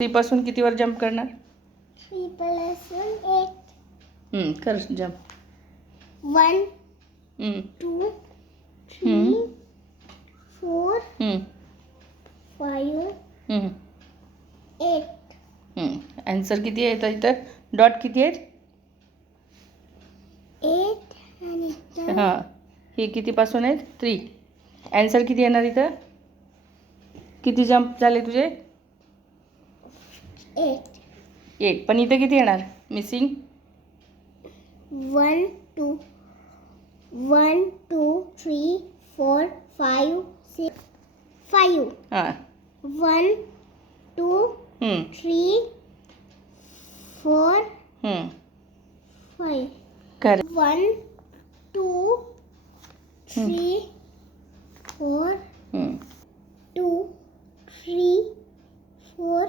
3 पासून कितीवर जंप करणार? 3 पासून 8. कर जंप. 1 2 3 4 5 8. आन्सर किती आहे इथं? डॉट किती आहेत? 8 आणि हां, हे कितीपासून आहेत? 3. आन्सर किती येणार इथं? किती जंप झाले तुझे? 8. पण इथं किती येणार? मिसिंग 1 2 1 2 3 4 5 6 5. हां. 1 2 3 4 5. कर 1 2 3 4 2 3 4